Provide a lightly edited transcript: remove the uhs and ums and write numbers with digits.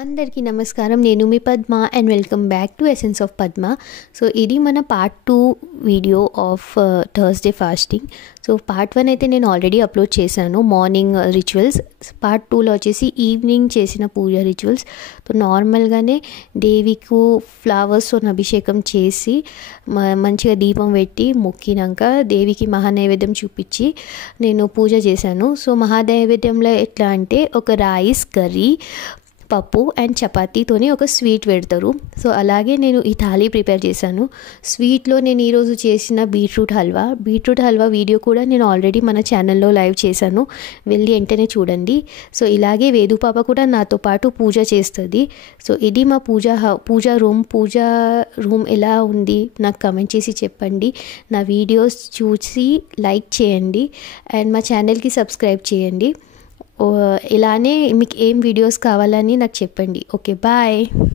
అందరికీ నమస్కారం. నేను మీ Padma and welcome back to essence of Padma. So ఇది మన part 2 video of Thursday fasting. So part 1 అయితే నేను ఆల్రెడీ అప్లోడ్ చేశాను, మార్నింగ్ రిచువల్స్. పార్ట్ 2లో వచ్చేసి ఈవినింగ్ చేసిన పూజ రిచువల్స్. సో నార్మల్గానే దేవికు ఫ్లవర్స్తో అభిషేకం చేసి మంచిగా దీపం పెట్టి మొక్కినాక దేవికి మహానైవేద్యం చూపించి నేను పూజ చేశాను. సో మహానైవేద్యంలో ఎట్లా అంటే ఒక రైస్ కర్రీ, పప్పు అండ్ చపాతీతోని ఒక స్వీట్ పెడతారు. సో అలాగే నేను ఈ థాలీ ప్రిపేర్ చేశాను. స్వీట్లో నేను ఈరోజు చేసిన బీట్రూట్ హల్వా వీడియో కూడా నేను ఆల్రెడీ మన ఛానల్లో లైవ్ చేశాను, వెళ్ళి వెంటనే చూడండి. సో ఇలాగే వేదు పాప కూడా నాతో పాటు పూజ చేస్తుంది. సో ఇది మా పూజా రూమ్ ఎలా ఉంది నాకు కమెంట్ చేసి చెప్పండి. నా వీడియోస్ చూసి లైక్ చేయండి అండ్ మా ఛానల్కి సబ్స్క్రైబ్ చేయండి. ఇలానే మీకు ఏం వీడియోస్ కావాలని నాకు చెప్పండి. Okay, bye.